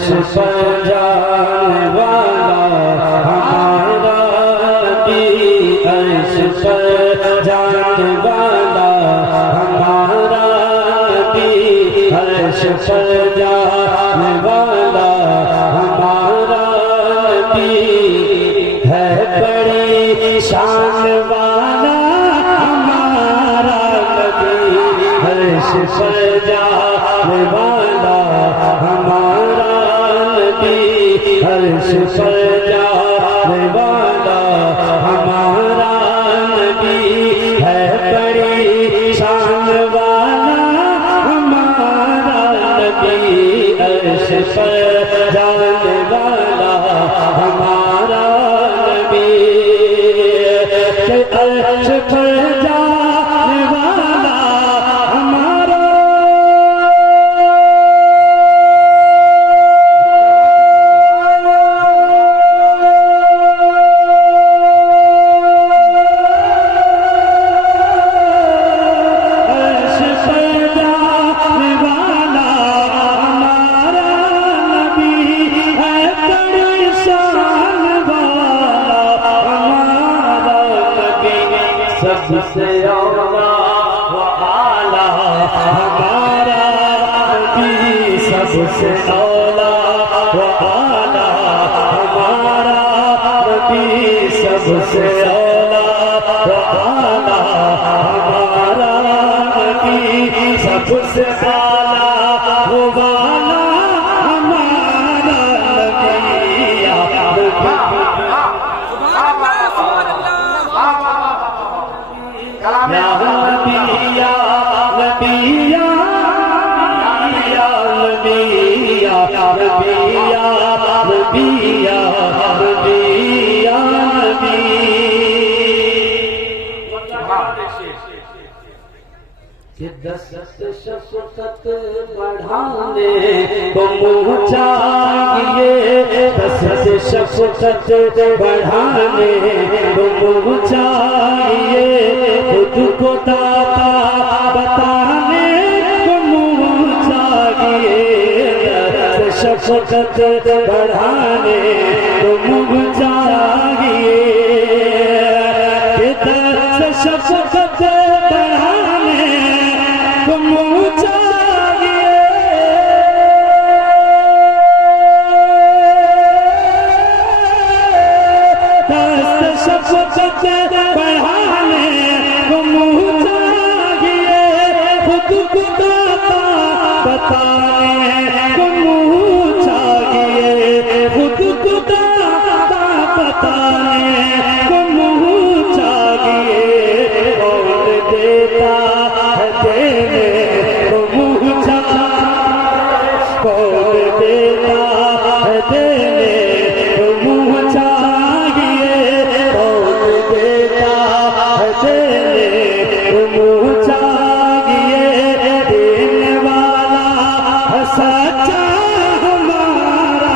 अर्श पर जाने वाला हमारा नबी, अर्श पर जाने वाला हमारा नबी, अर्श पर जाने वाला हमारा नबी है बड़ी शान वाला हमारा नबी, अर्श पर जाने वाला हमारा नबी, अर्श पर जाने वाला हमारा नबी है बड़ी शान वाला हमारा नबी, अर्श पर जाने वाला हमारा नबी, अर्श पर जाने वाला हमारा सबसे औला व आला हमारा नबी, सबसे औला व आला हमारा नबी, सबसे औला व आला हमारा नबी, सबसे आला व वाला हमारा नबी, या नबी या नबी या नबी या नबी या नबी या नबी या नबी। कि दस्त शफ़क़त बढ़ाने को मुँह चाहिए, दस्त शफ़क़त बढ़ाने को मुँह चाहिए, खुद को दाता बताने को मुँह चाहिए, दस्त शफ़क़त बढ़ाने को मुँह चाहिए, कि दस्त शफ़क़त बढ़ाने को मुँह चाहिए, दस्त शफ़क़त बढ़ाने को मुँह चाहिए, खुद को दाता बताने को मुँह चाहिए, खुद को दाता बताने को मुँह चाहिए, कौन देता है देने को मुँह चाहिए, कौन देता है देने को मुँह चाहिए, कौन देता है देने को मुँह चाहिए, देने वाला है सच्चा हमारा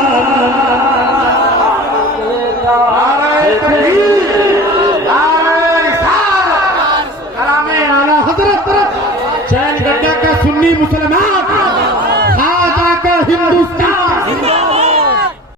चैन गड्ढा का सुन्नी मुसलमान, खाजा का हिंदुस्तान।